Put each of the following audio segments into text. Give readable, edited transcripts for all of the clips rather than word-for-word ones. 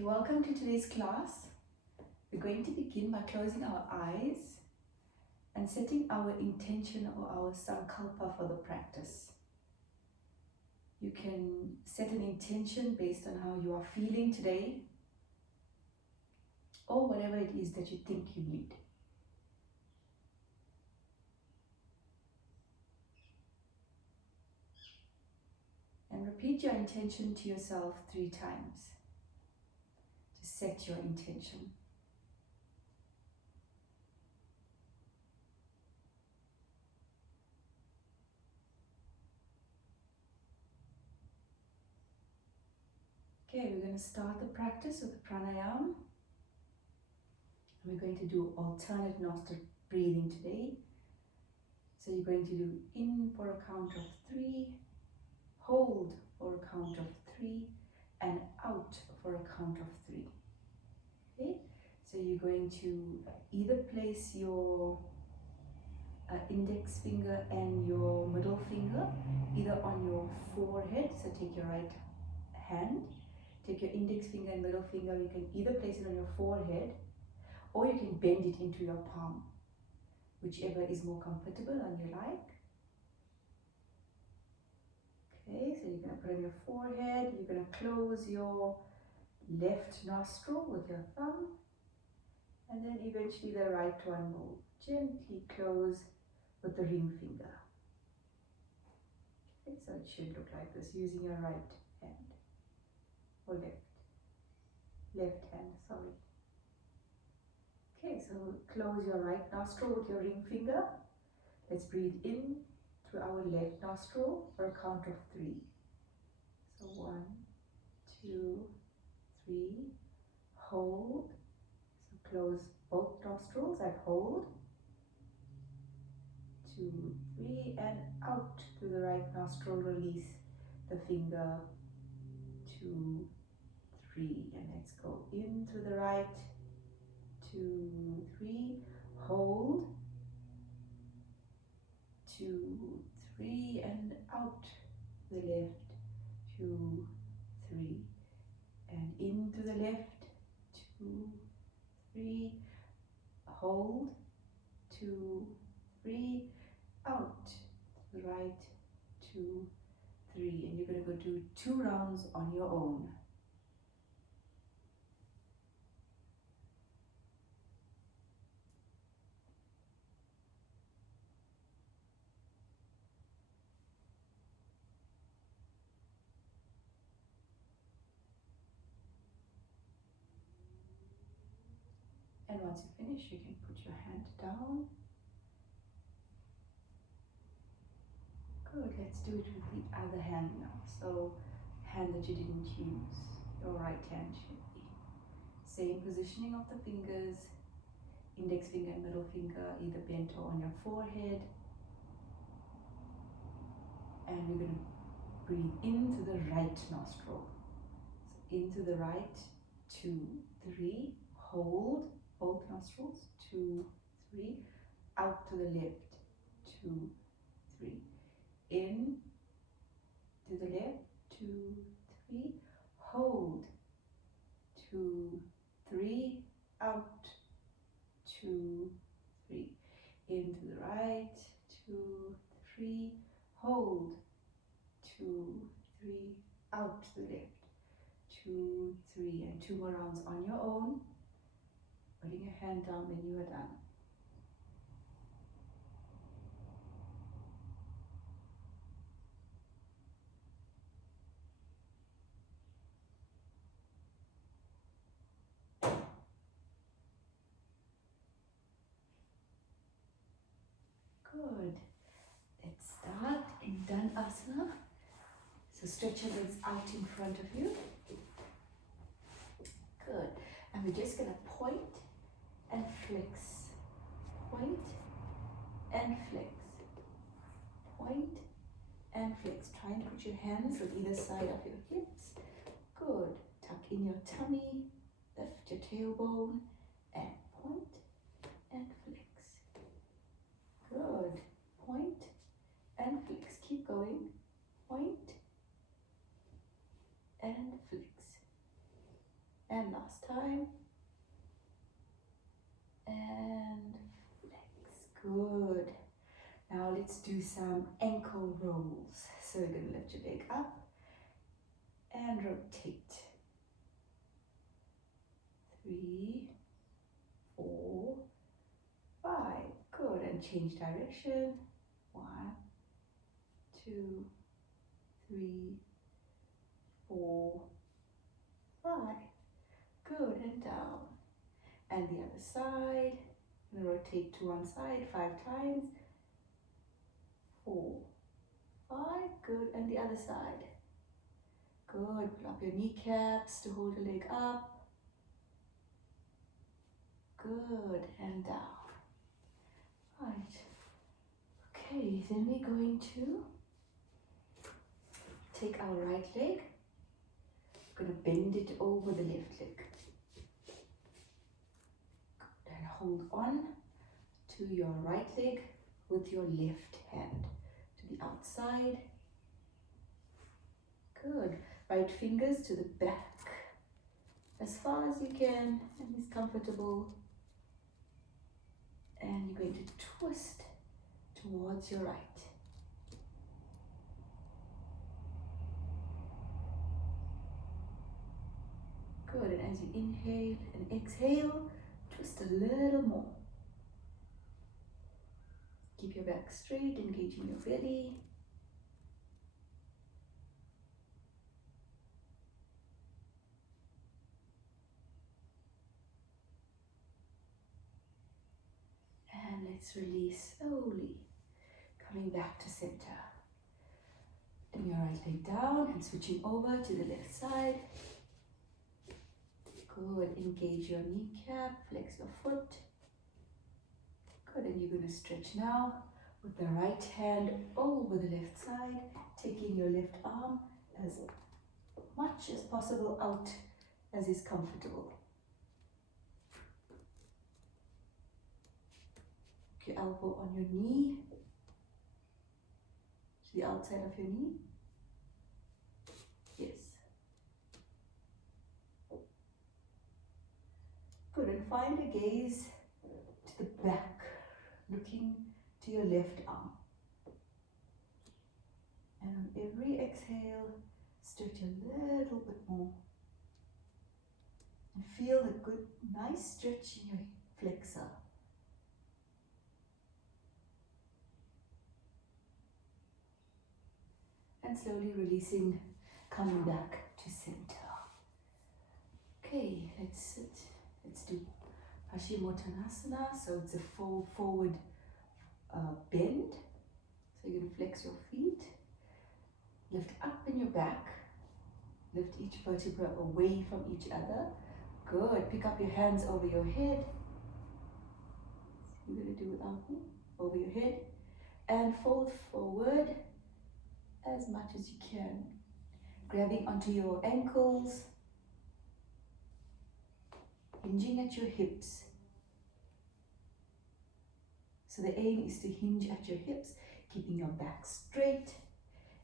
Okay, welcome to today's class. We're going to begin by closing our eyes and setting our intention or our sankalpa for the practice. You can set an intention based on how you are feeling today or whatever it is that you think you need. And repeat your intention to yourself 3 times to set your intention. Okay, we're going to start the practice with pranayama. We're going to do alternate nostril breathing today. So you're going to do in for a count of 3, hold for a count of 3, and out for a count of 3. Okay, so you're going to either place your index finger and your middle finger either on your forehead. So take your right hand, take your index finger and middle finger, you can either place it on your forehead or you can bend it into your palm, whichever is more comfortable and you like. Okay, so you're going to put on your forehead, you're going to close your left nostril with your thumb, and then eventually the right one will gently close with the ring finger. Okay, so it should look like this using your right hand, or left hand, sorry. Okay, so close your right nostril with your ring finger. Let's breathe in through our left nostril for a count of 3. So 1, 2, 3, hold. So close both nostrils and hold. 2, 3, and out through the right nostril, release the finger. 2, 3, and let's go in through the right. 2, 3, hold. 2, 3, and out the left. 2, 3, and into the left. 2, 3, hold. 2, 3, out the right. 2, 3, and you're going to go do 2 rounds on your own. And once you finish, you can put your hand down. Good, let's do it with the other hand now. So, hand that you didn't use, your right hand should be. Same positioning of the fingers, index finger and middle finger either bent or on your forehead. And we're going to breathe into the right nostril. So into the right, 2, 3, hold both nostrils, 2, 3, out to the left, 2, 3, in to the left, 2, 3, hold, 2, 3, out, 2, 3, into the right, 2, 3, hold, 2, 3, out to the left, 2, 3, and 2 more rounds on your own, putting your hand down when you are done. Good. Let's start in Dhanasana. So stretch your legs out in front of you. Good. And we're just going to point and flex. Point and flex. Point and flex. Try and put your hands on either side of your hips. Good. Tuck in your tummy. Lift your tailbone and point and flex. Good. Point and flex. Keep going. Point and flex. And last time. And flex. Good. Now let's do some ankle rolls. So we're going to lift your leg up and rotate. 3, 4, 5. Good. And change direction. 1, 2, 3, 4, 5. Good. And down. And the other side. And rotate to one side 5 times. 4, 5. Good. And the other side. Good. Pull up your kneecaps to hold your leg up. Good. And down. Right. Okay, then we're going to take our right leg. We're going to bend it over the left leg. Good. And hold on to your right leg with your left hand to the outside. Good. Right fingers to the back as far as you can and is comfortable. And you're going to twist towards your right. Good. And as you inhale and exhale, twist a little more. Keep your back straight, engaging your belly. And let's release slowly, coming back to center. Bring your right leg down and switching over to the left side. Good. Engage your kneecap, flex your foot. Good. And you're going to stretch now with the right hand over the left side, taking your left arm as much as possible out as is comfortable. Your elbow on your knee, to the outside of your knee. Yes. Good, and find a gaze to the back, looking to your left arm. And on every exhale, stretch a little bit more. And feel a good, nice stretch in your flexor. And slowly releasing, coming back to center. Okay, let's sit. Let's do Paschimottanasana. So it's a full forward bend. So you're going to flex your feet. Lift up in your back. Lift each vertebra away from each other. Good. Pick up your hands over your head. You're going to do without me. Over your head. And fold forward as much as you can. Grabbing onto your ankles. Hinging at your hips. So the aim is to hinge at your hips, keeping your back straight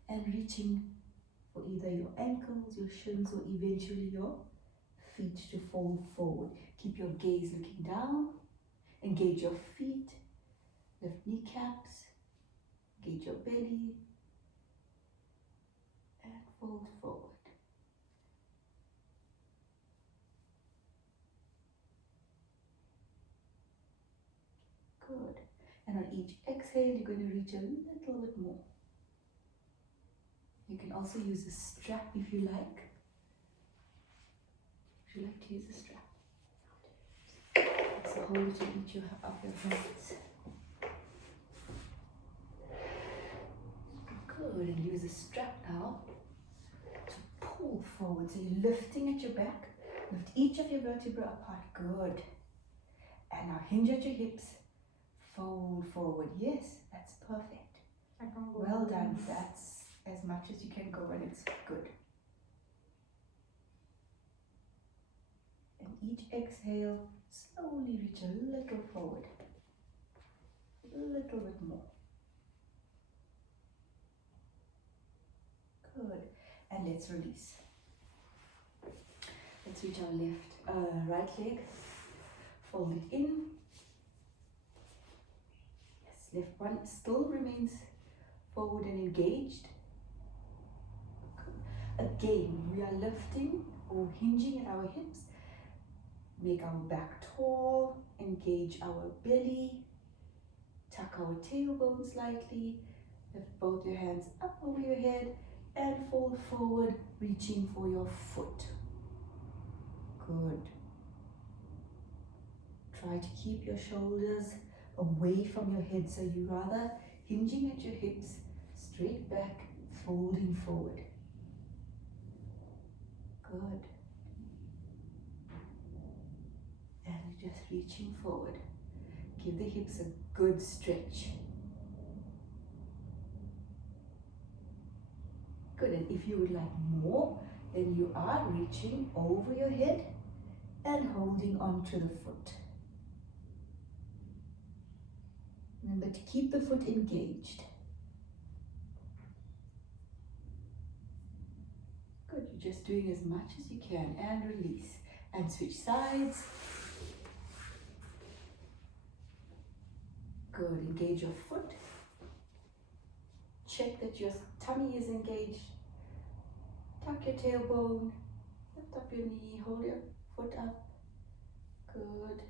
and reaching for either your ankles, your shins, or eventually your feet to fold forward. Keep your gaze looking down. Engage your feet. Lift kneecaps. Engage your belly. And fold forward. Good. And on each exhale, you're going to reach a little bit more. You can also use a strap if you like. Would you like to use a strap? So hold it in each of your hands. Good. And use a strap now to pull forward. So you're lifting at your back. Lift each of your vertebrae apart. Good. And now hinge at your hips. Fold forward. Yes, that's perfect. I can't go. Well done. That's as much as you can go, and it's good. And each exhale, slowly reach a little forward. A little bit more. Good. And let's release. Let's reach our right leg, fold it in. Yes, left one still remains forward and engaged. Again, we are lifting or hinging at our hips. Make our back tall, engage our belly, tuck our tailbone slightly, lift both your hands up over your head and fold forward, reaching for your foot. Good. Try to keep your shoulders away from your head, so you rather hinging at your hips, straight back, folding forward. Good. And just reaching forward. Give the hips a good stretch. Good, and if you would like more, then you are reaching over your head and holding onto the foot. Remember to keep the foot engaged. Good, you're just doing as much as you can and release. And switch sides. Good, engage your foot. Check that your tummy is engaged. Tuck your tailbone, lift up your knee, hold your foot up. Good.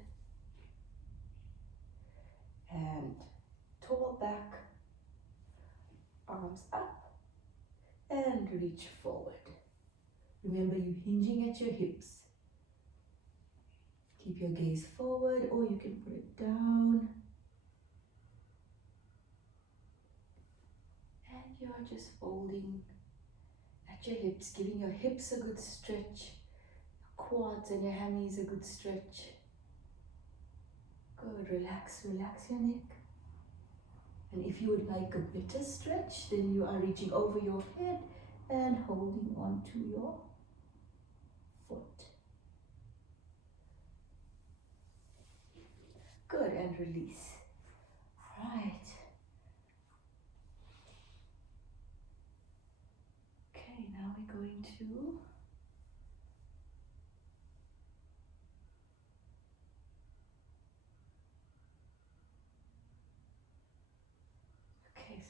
And tall back, arms up, and reach forward. Remember, you're hinging at your hips. Keep your gaze forward, or you can put it down. And you are just folding at your hips, giving your hips a good stretch, your quads and your hammies a good stretch. Good, relax your neck. And if you would like a better stretch, then you are reaching over your head and holding on to your foot. Good, and release. Right. Okay, now we're going to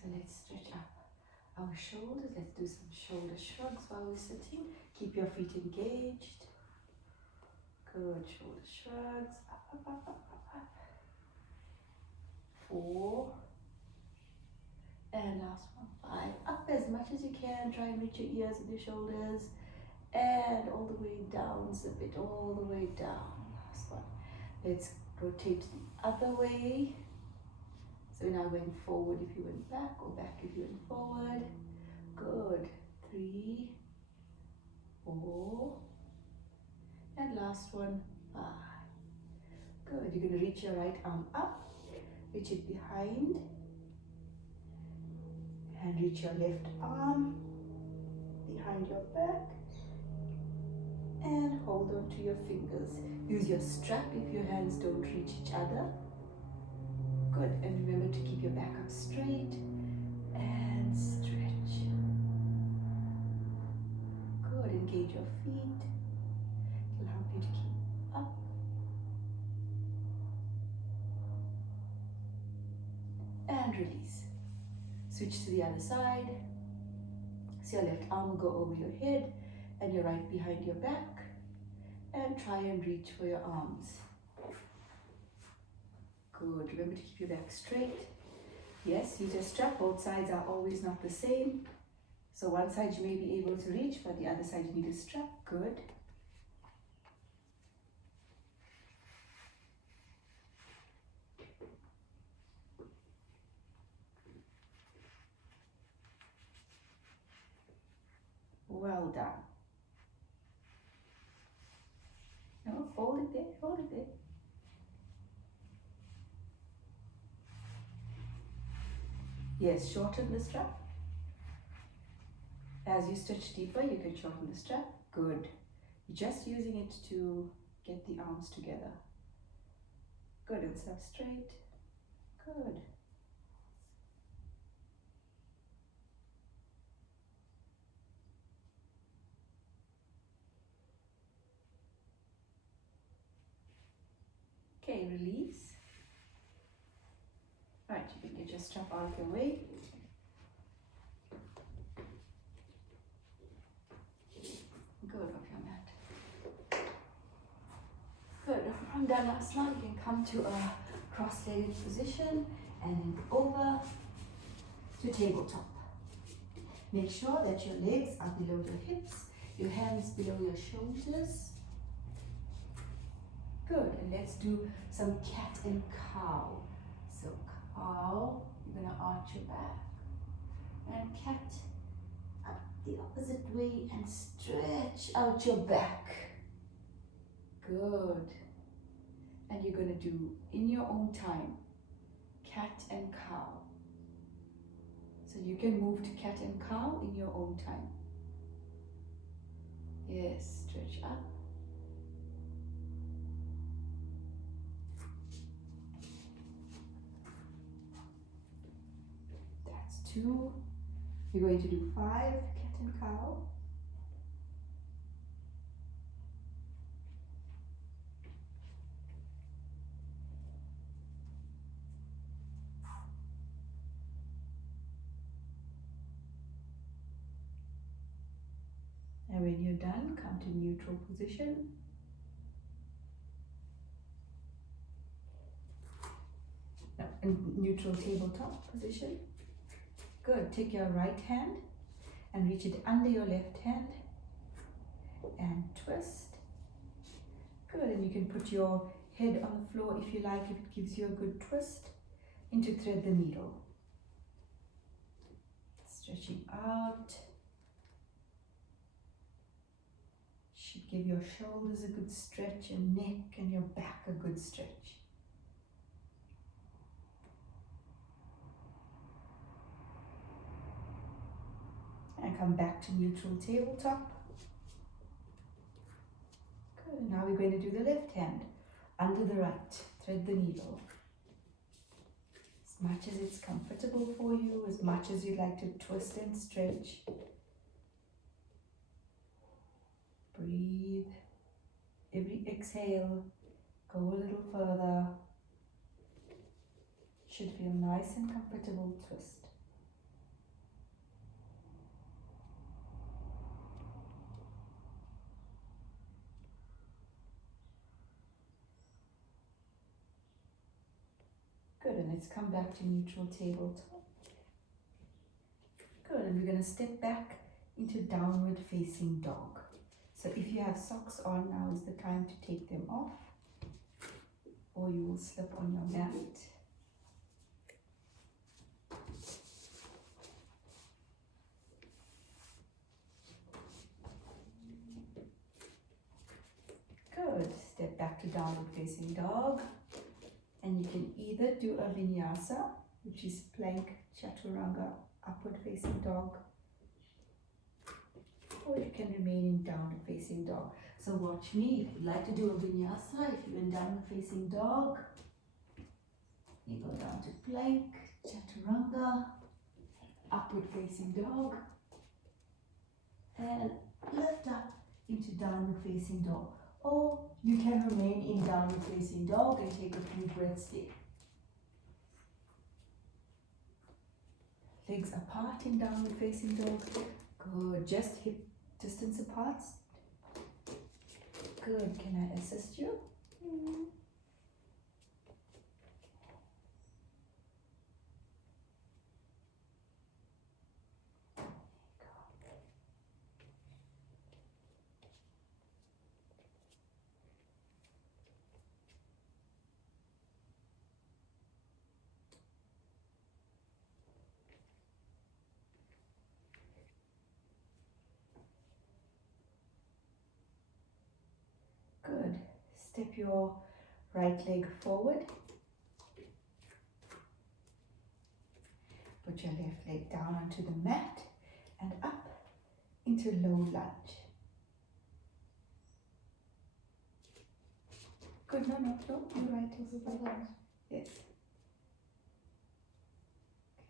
so let's stretch up our shoulders. Let's do some shoulder shrugs while we're sitting. Keep your feet engaged. Good, shoulder shrugs. Up, up, up, up, up, up. 4. And last one, 5. Up as much as you can. Try and reach your ears with your shoulders. And all the way down, zip it all the way down. Last one. Let's rotate the other way. So now going forward if you went back, or back if you went forward. Good. 3, 4, and last one, 5. Good. You're going to reach your right arm up, reach it behind, and reach your left arm behind your back, and hold on to your fingers. Use your strap if your hands don't reach each other. Good, and remember to keep your back up straight and stretch. Good, engage your feet. It'll help you to keep up. And release. Switch to the other side. So your left arm will go over your head and your right behind your back. And try and reach for your arms. Good. Remember to keep your back straight. Yes, use your strap. Both sides are always not the same. So one side you may be able to reach, but the other side you need a strap. Good. Well done. No, hold it there, hold it there. Yes, shorten the strap. As you stretch deeper, you can shorten the strap. Good. You're just using it to get the arms together. Good, and sit up straight. Good. Okay, release. Right, you can get your strap out of your way. Good, off your mat. Good, from Dandasana you can come to a cross-legged position and then over to tabletop. Make sure that your legs are below your hips, your hands below your shoulders. Good, and let's do some cat and cow. So cow, you're gonna arch your back, and cat up the opposite way and stretch out your back. Good. And you're gonna do in your own time, cat and cow. So you can move to cat and cow in your own time. Yes, stretch up. That's 2. You're going to do 5, cat and cow. And when you're done, come to neutral position. No, in neutral tabletop position. Good, take your right hand and reach it under your left hand and twist. Good, and you can put your head on the floor if you like, if it gives you a good twist, into thread the needle. Stretching out. Should give your shoulders a good stretch, your neck and your back a good stretch. And come back to neutral tabletop. Good, now we're going to do the left hand under the right, thread the needle. As much as it's comfortable for you, as much as you like to twist and stretch. Breathe. Every exhale, go a little further. Should feel nice and comfortable twist. Good, and let's come back to neutral tabletop. Good, and we're going to step back into downward facing dog. So if you have socks on, now is the time to take them off, or you will slip on your mat. Good, step back to downward facing dog. And you can either do a vinyasa, which is plank, chaturanga, upward facing dog, or you can remain in downward facing dog. So watch me. If you'd like to do a vinyasa, if you're in downward facing dog, you go down to plank, chaturanga, upward facing dog, and lift up into downward facing dog. Or you can remain in downward facing dog and take a few breaths there. Legs apart in downward facing dog. Good, just hip distance apart. Good, can I assist you? Good. Step your right leg forward. Put your left leg down onto the mat and up into low lunge. Good, no, your right leg is like that. Yes.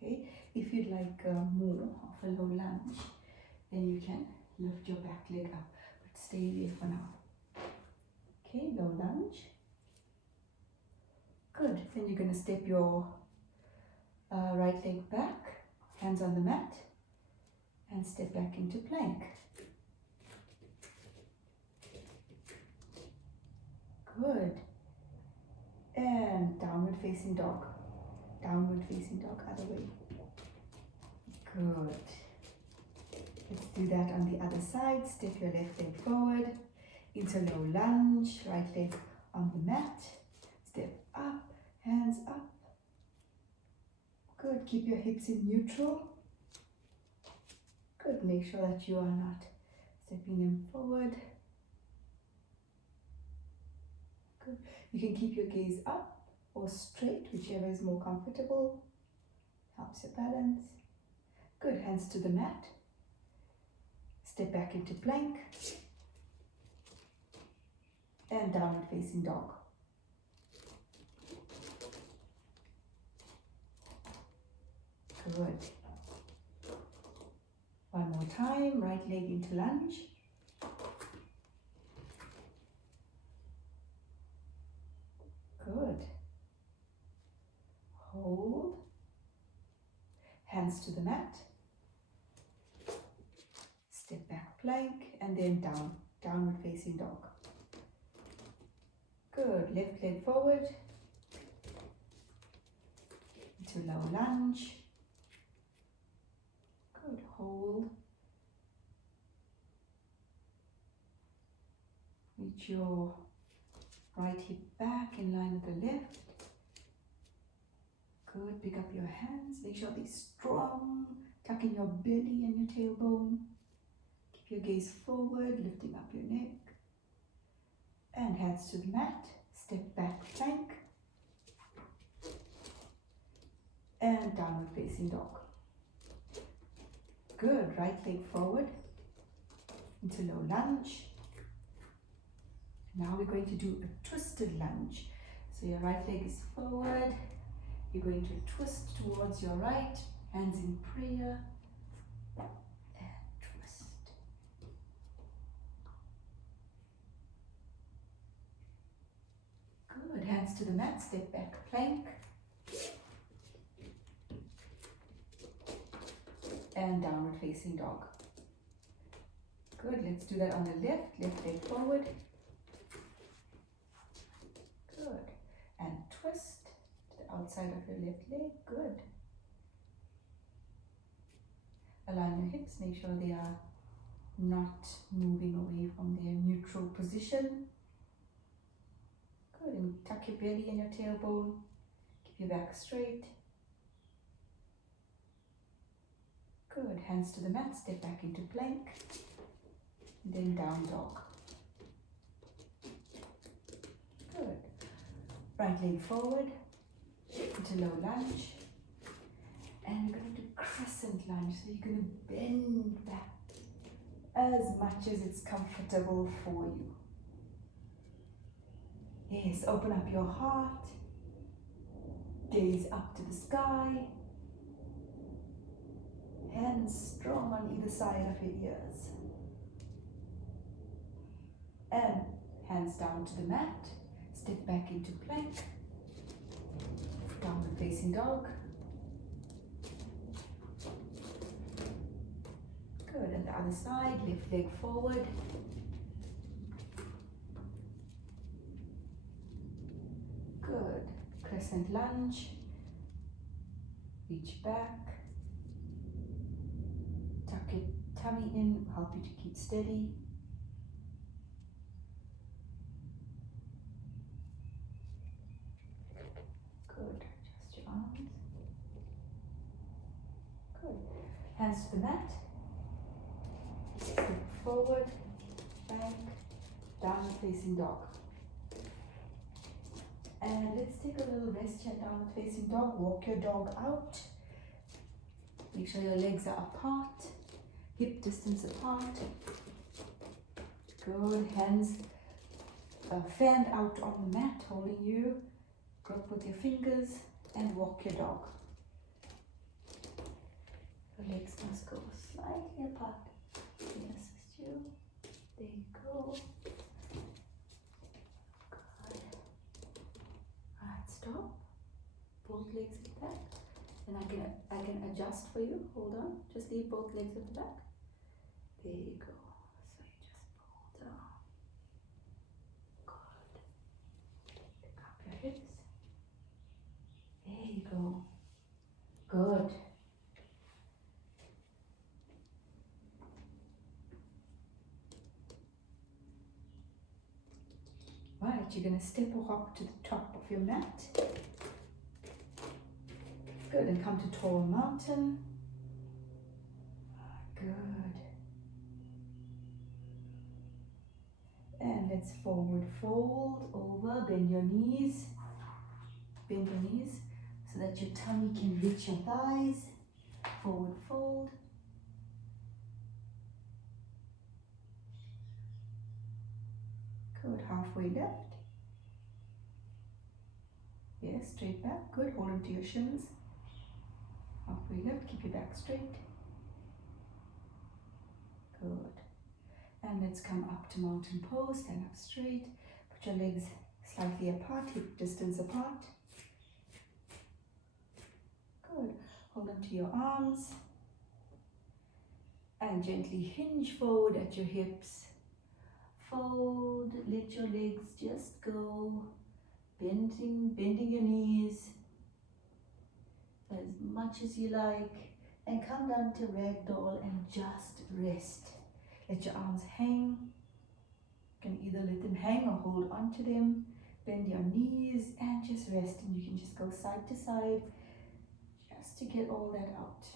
Okay, if you'd like more of a low lunge, then you can lift your back leg up, but stay there for now. Okay, low lunge. Good. Then you're going to step your right leg back, hands on the mat, and step back into plank. Good. And downward facing dog. Downward facing dog, other way. Good. Let's do that on the other side. Step your left leg forward into low lunge, right leg on the mat. Step up, hands up. Good. Keep your hips in neutral. Good. Make sure that you are not stepping them forward. Good. You can keep your gaze up or straight, whichever is more comfortable. Helps your balance. Good. Hands to the mat. Step back into plank. And downward facing dog. Good. One more time, right leg into lunge. Good. Hold. Hands to the mat. Step back plank and then down, downward facing dog. Good. Left leg forward. Into low lunge. Good. Hold. Reach your right hip back in line with the left. Good. Pick up your hands. Make sure they're strong. Tuck in your belly and your tailbone. Keep your gaze forward, lifting up your neck. And hands to the mat. Step back plank. And downward facing dog. Good. Right leg forward into low lunge. Now we're going to do a twisted lunge. So your right leg is forward. You're going to twist towards your right, hands in prayer, and twist. Good. Hands to the mat, step back plank. And downward facing dog. Good. Let's do that on the left leg forward. Good. And twist to the outside of your left leg. Good. Align your hips. Make sure they are not moving away from their neutral position. Good. And tuck your belly and your tailbone. Keep your back straight. Good. Hands to the mat. Step back into plank. And then down dog. Good. Right leg forward into low lunge. And we're going to do crescent lunge. So you're going to bend back as much as it's comfortable for you. Yes, open up your heart. Gaze up to the sky. Hands strong on either side of your ears. And hands down to the mat. Step back into plank. Downward facing dog. Good. And the other side, left leg forward. Good. Crescent lunge. Reach back. Tuck your tummy in, help you to keep steady. Good. Adjust your arms. Good. Hands to the mat. Step forward, back, downward facing dog. And let's take a little rest here, downward facing dog. Walk your dog out. Make sure your legs are apart, hip distance apart. Good. Hands fanned out on the mat, holding you. Grip with your fingers and walk your dog. Your legs must go slightly apart. Let me assist you. There you go. Good. Right, stop. adjust for you. Hold on. Just leave both legs at the back. There you go. So you just pull down. Good. Pick up your hips. There you go. Good. Right, you're going to step or hop to the top of your mat. Good, and come to tall mountain. Good. And let's forward fold over, bend your knees. Bend your knees so that your tummy can reach your thighs. Forward fold. Good, halfway left. Yes, straight back. Good, hold on to your shins. Halfway left, keep your back straight. Good. And let's come up to mountain pose, stand up straight. Put your legs slightly apart, hip distance apart. Good. Hold on to your arms. And gently hinge forward at your hips. Fold, let your legs just go. Bending your knees as much as you like. And come down to ragdoll and just rest. Let your arms hang. You can either let them hang or hold on to them. Bend your knees and just rest. And you can just go side to side just to get all that out.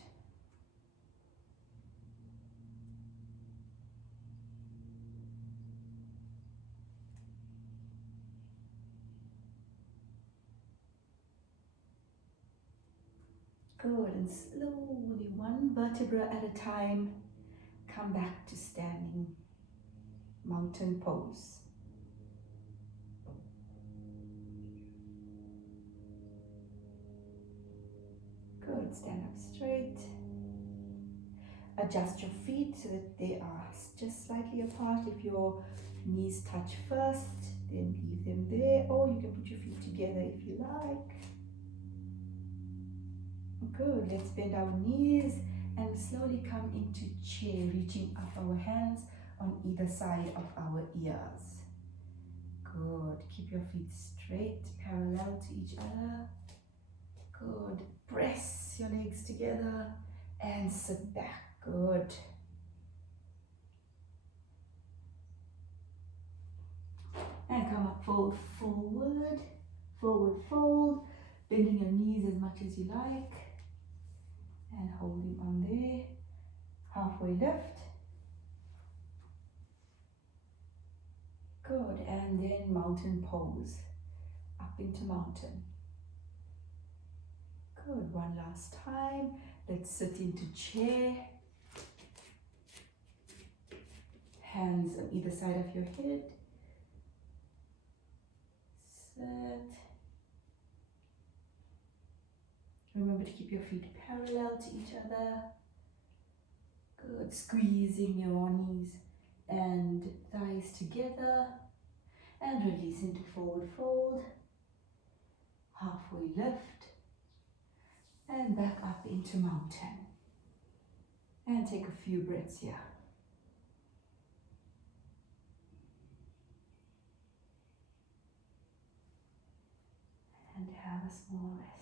Good, and slowly, one vertebra at a time, come back to standing mountain pose. Good, stand up straight. Adjust your feet so that they are just slightly apart. If your knees touch first, then leave them there, or you can put your feet together if you like. Good, let's bend our knees and slowly come into chair, reaching up our hands on either side of our ears. Good, keep your feet straight, parallel to each other. Good, press your legs together and sit back. Good. And come up, fold forward, forward fold, bending your knees as much as you like. And holding on there, halfway lift. Good, and then mountain pose, up into mountain. Good, one last time. Let's sit into chair. Hands on either side of your head. Sit. Remember to keep your feet parallel to each other. Good, squeezing your knees and thighs together. And release into forward fold. Halfway lift. And back up into mountain. And take a few breaths here. And have a small rest.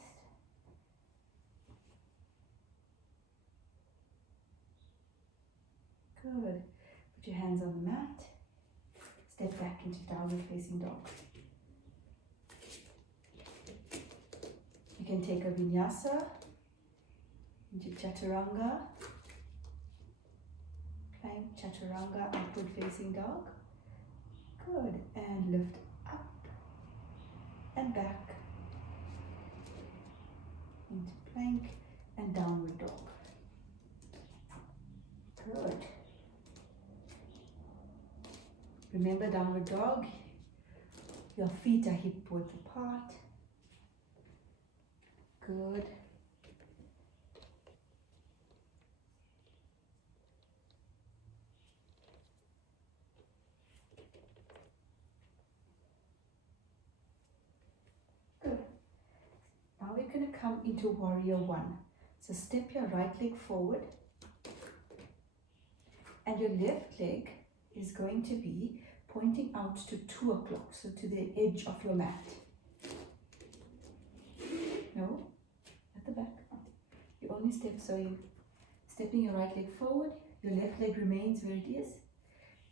Good. Put your hands on the mat. Step back into downward facing dog. You can take a vinyasa into chaturanga. Plank, chaturanga, upward facing dog. Good. And lift up and back into plank and downward dog. Good. Remember, downward dog, your feet are hip width apart. Good. Good. Now we're going to come into warrior one. So step your right leg forward, and your left leg is going to be pointing out to 2 o'clock, so to the edge of your mat. No, at the back. You only step, so you're stepping your right leg forward, your left leg remains where it is,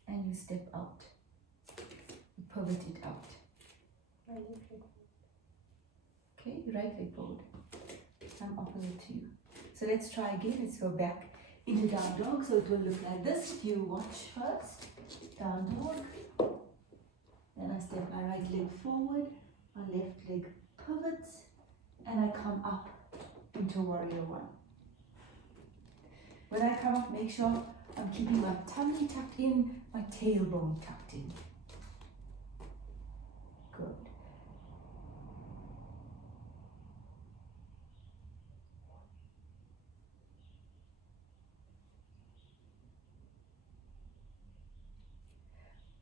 and you step out. You pivot it out. My left leg. Okay, your right leg forward. I'm opposite to you. So let's try again. Let's go back into down dog. So it will look like this. You watch first. Down dog. Then I step my right leg forward. My left leg pivots. And I come up into warrior one. When I come up, make sure I'm keeping my tummy tucked in, my tailbone tucked in. Good.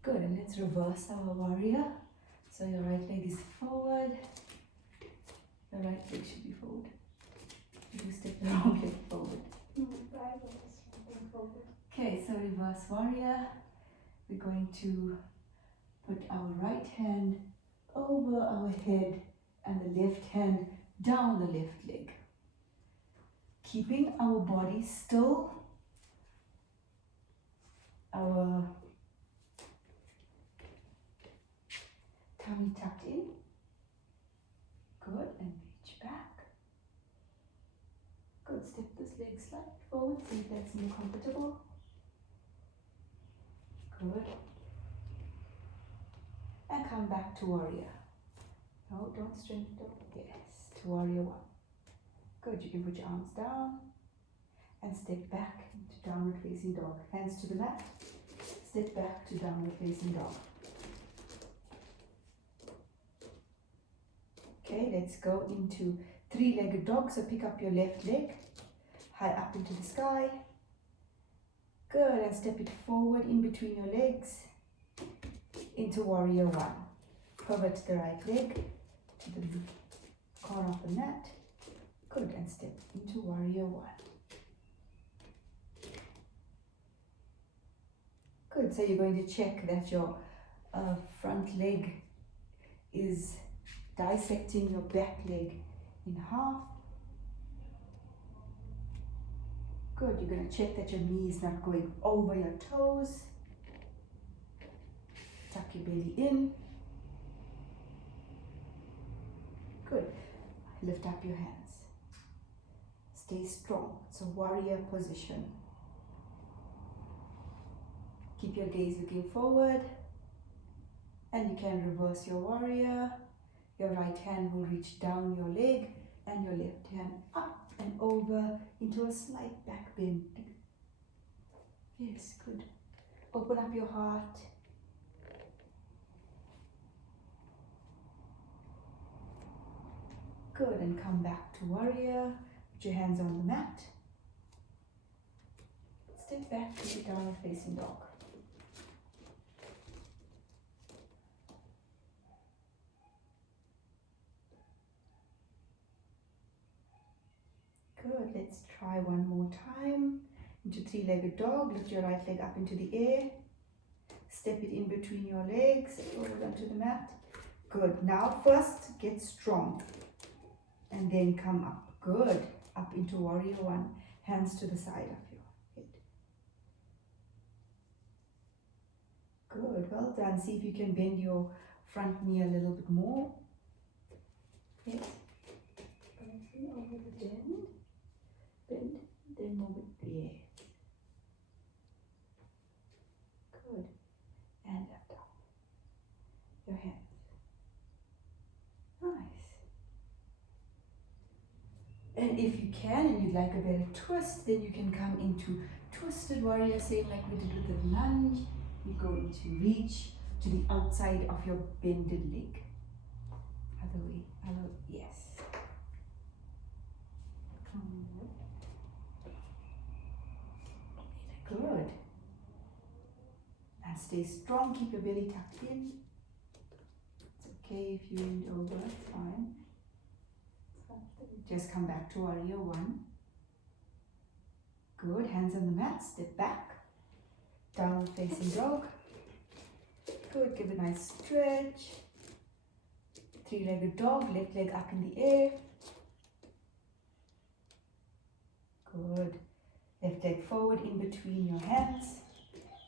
Good, and let's reverse our warrior. So your right leg is forward. Your right leg should be forward. You step the wrong leg forward. Okay, so reverse warrior. We're going to put our right hand over our head and the left hand down the left leg. Keeping our body still, our tummy tucked in. Good, and reach back. Good, step this leg slightly forward, see if that's more comfortable. Good. And come back to warrior. No, don't strengthen, don't. Yes, to warrior one. Good, you can put your arms down and step back into downward facing dog. Hands to the mat. Step back to downward facing dog. Okay, let's go into 3-legged dog. So pick up your left leg, high up into the sky. Good, and step it forward in between your legs into warrior one. Pivot the right leg to the corner of the mat. Good, and step into warrior one. Good, so you're going to check that your front leg is dissecting your back leg in half. Good, you're going to check that your knee is not going over your toes. Tuck your belly in. Good, lift up your hands. Stay strong, it's a warrior position. Keep your gaze looking forward, and you can reverse your warrior. Your right hand will reach down your leg and your left hand up and over into a slight back bend. Yes, good. Open up your heart. Good, and come back to warrior. Put your hands on the mat. Step back to the downward facing dog. Good, let's try one more time. Into 3-legged dog, lift your right leg up into the air. Step it in between your legs, over onto the mat. Good, now first get strong and then come up. Good, up into warrior one, hands to the side of your head. Good, well done. See if you can bend your front knee a little bit more. Yes. Over the bend, then move it, yes. Good, and up top. Your hands. Nice. And if you can, and you'd like a better twist, then you can come into twisted warrior, same like we did with the lunge. You go into reach to the outside of your bended leg. Other way, yes. Good. And stay strong, keep your belly tucked in. It's okay if you lean over, it's fine. Just come back to warrior one. Good, hands on the mat, step back. Downward facing dog. Good, give a nice stretch. Three-legged dog, left leg up in the air. Good. Left leg forward in between your hands.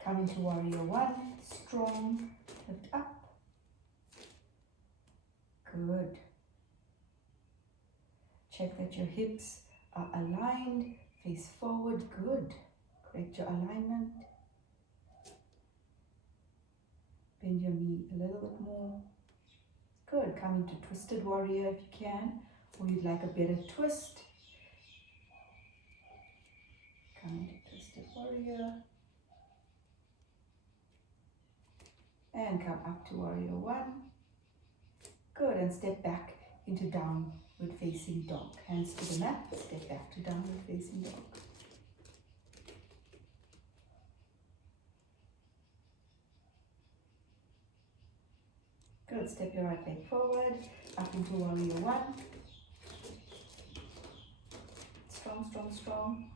Come into warrior one. Strong. Lift up. Good. Check that your hips are aligned. Face forward. Good. Correct your alignment. Bend your knee a little bit more. Good. Come into twisted warrior if you can, or you'd like a better twist. Come into twisted warrior. And come up to warrior one. Good. And step back into downward facing dog. Hands to the mat. Step back to downward facing dog. Good. Step your right leg forward. Up into warrior one. Strong, strong, strong.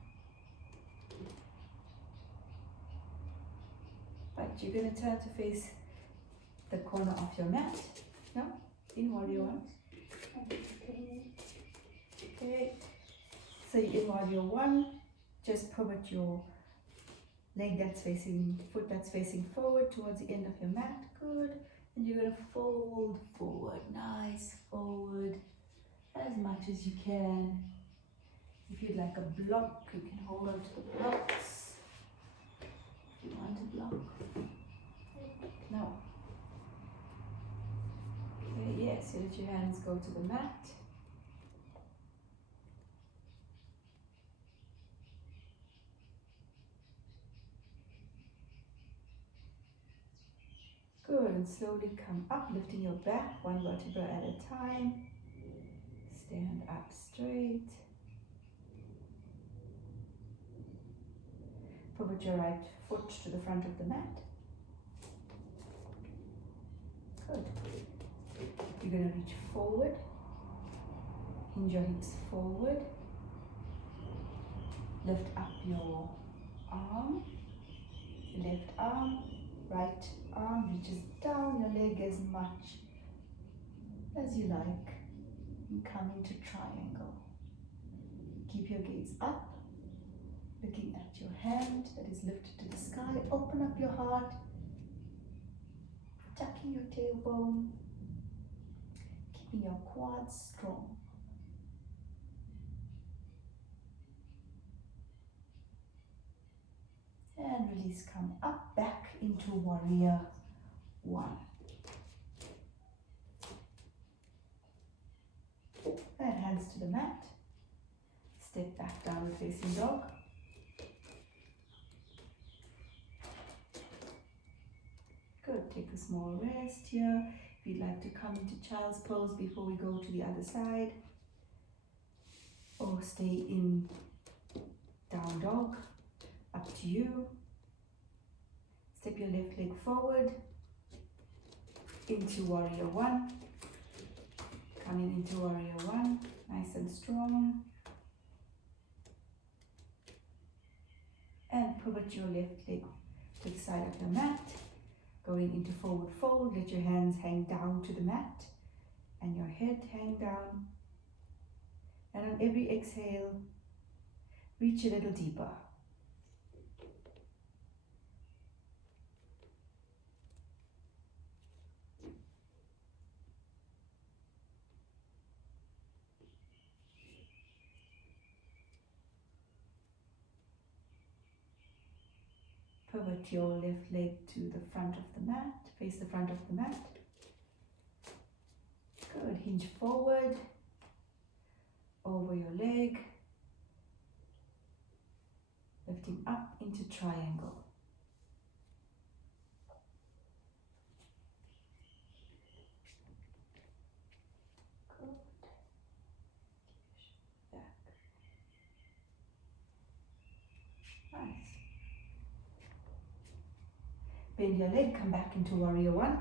But you're going to turn to face the corner of your mat. No? In warrior one. Okay. So in warrior one, just pivot your leg that's facing, foot that's facing forward towards the end of your mat. Good. And you're going to fold forward. Nice. Forward. As much as you can. If you'd like a block, you can hold on to the blocks. If you want a block. No. Okay, yes, so let your hands go to the mat. Good, and slowly come up, lifting your back one vertebra at a time. Stand up straight. Pivot your right foot to the front of the mat. Good. You're going to reach forward. Hinge your hips forward. Lift up your arm. Left arm. Right arm reaches down your leg as much as you like. And come into triangle. Keep your gaze up. Looking at your hand that is lifted to the sky. Open up your heart. Tucking your tailbone. Keeping your quads strong. And release, come up, back into warrior one. And hands to the mat. Step back, downward facing dog. Good, take a small rest here. If you'd like to come into child's pose before we go to the other side. Or stay in down dog. Up to you. Step your left leg forward into warrior one. Coming into warrior one, nice and strong. And pivot your left leg to the side of your mat. Going into forward fold, let your hands hang down to the mat and your head hang down. And on every exhale, reach a little deeper. Pivot your left leg to the front of the mat, face the front of the mat. Good, hinge forward, over your leg, lifting up into triangle. Good. Back. Nice. Bend your leg, come back into warrior one.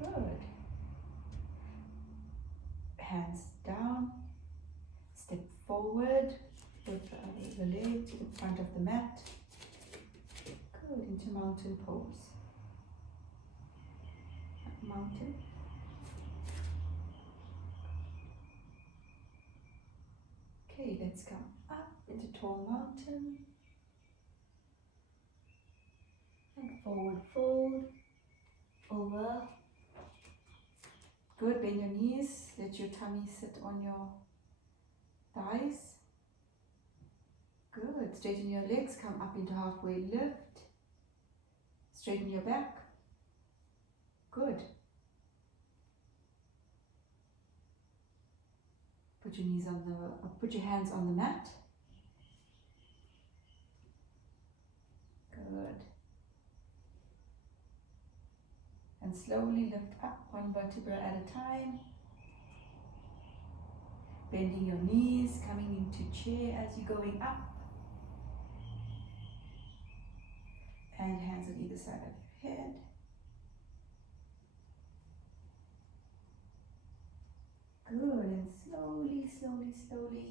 Good. Hands down, step forward, of the leg to the front of the mat. Good, into mountain pose. Mountain. Okay, let's come up into tall mountain. And forward fold. Over. Good, bend your knees. Let your tummy sit on your thighs. Good, straighten your legs. Come up into halfway lift. Straighten your back. Good. Put your knees on the, put your hands on the mat. Good. And slowly lift up one vertebra at a time. Bending your knees, coming into chair as you're going up. And your hands on either side of your head. Good, and slowly, slowly, slowly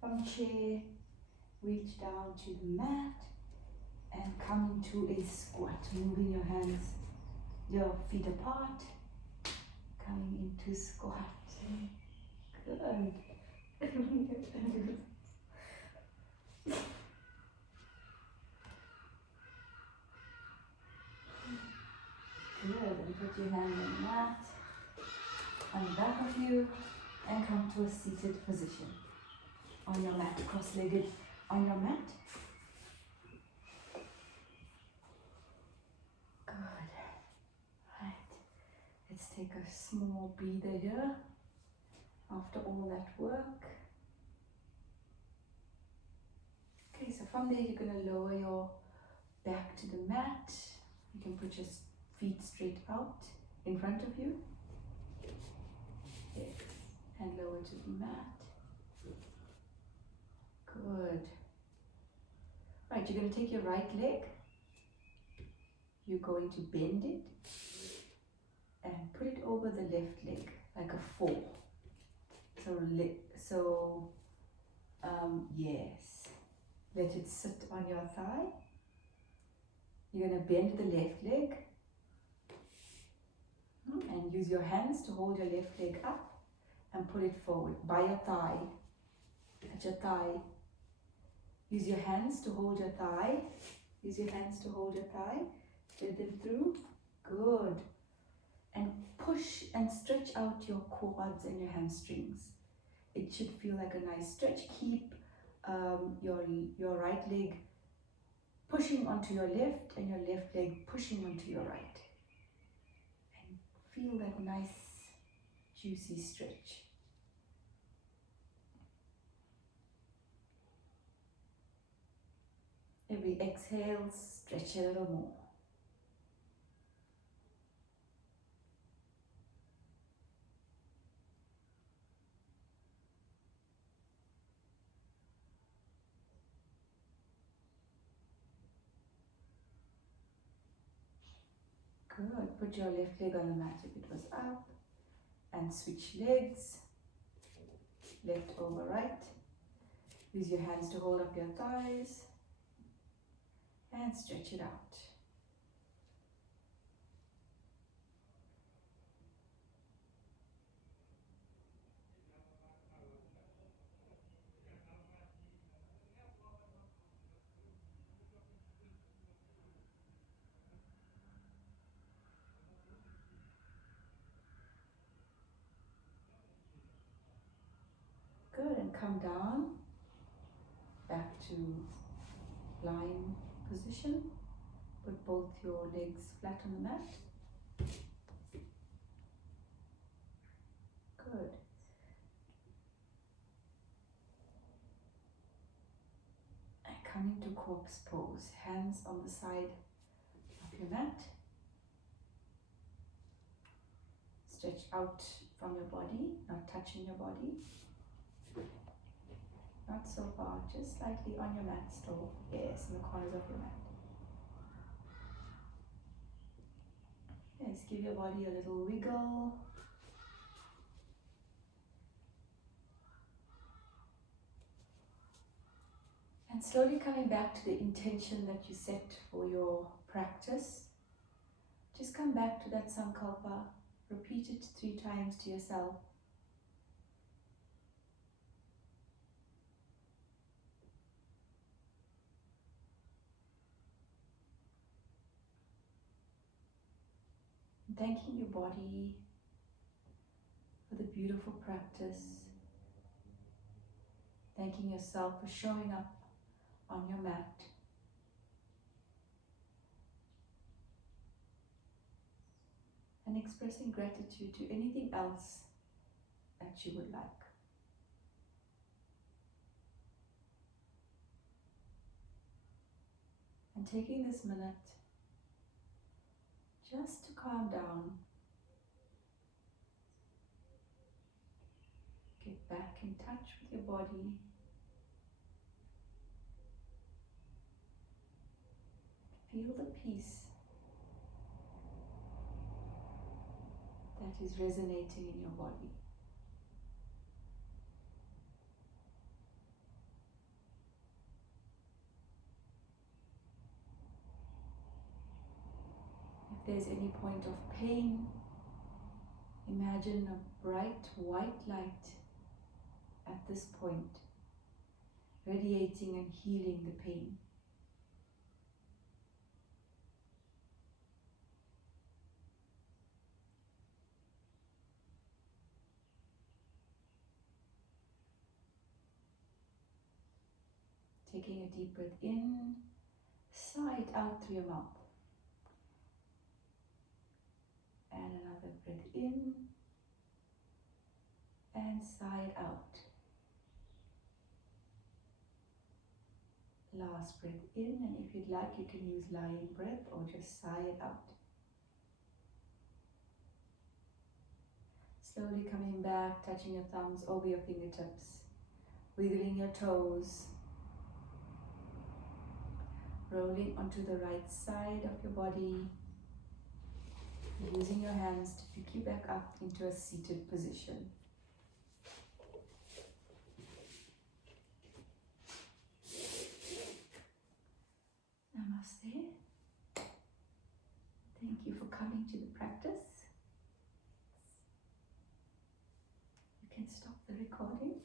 from chair, reach down to the mat and come into a squat, moving your hands, your feet apart, coming into squat. Good. Good, and put your hand on the mat, on the back of you, and come to a seated position on your mat, cross-legged on your mat. Good. Right. Let's take a small breather here after all that work. Okay, so from there you're going to lower your back to the mat. You can put your feet straight out in front of you. Yes. And lower to the mat. Good. Right, you're going to take your right leg. You're going to bend it and put it over the left leg like a 4. Yes. Let it sit on your thigh. You're going to bend the left leg and use your hands to hold your left leg up and pull it forward by your thigh, at your thigh. Use your hands to hold your thigh. Use your hands to hold your thigh. Thread them through. Good. And push and stretch out your quads and your hamstrings. It should feel like a nice stretch. Keep your right leg pushing onto your left and your left leg pushing onto your right. And feel that nice juicy stretch. Every exhale, stretch a little more. Good. Put your left leg on the mat if it was up and switch legs. Left over right. Use your hands to hold up your thighs and stretch it out. Good, and come down, back to lying position. Put both your legs flat on the mat. Good. And come into corpse pose, hands on the side of your mat. Stretch out from your body, not touching your body. Not so far, just slightly on your mat still. Yes, in the corners of your mat. Yes, give your body a little wiggle. And slowly coming back to the intention that you set for your practice. Just come back to that Sankalpa. Repeat it 3 times to yourself. Thanking your body for the beautiful practice. Thanking yourself for showing up on your mat. And expressing gratitude to anything else that you would like. And taking this minute just to calm down. Get back in touch with your body. Feel the peace that is resonating in your body. If there's any point of pain, imagine a bright white light at this point, radiating and healing the pain. Taking a deep breath in, sigh it out through your mouth. And another breath in, and sigh it out. Last breath in, and if you'd like, you can use lying breath or just sigh it out. Slowly coming back, touching your thumbs over your fingertips, wiggling your toes, rolling onto the right side of your body, using your hands to pick you back up into a seated position. Namaste. Thank you for coming to the practice. You can stop the recording.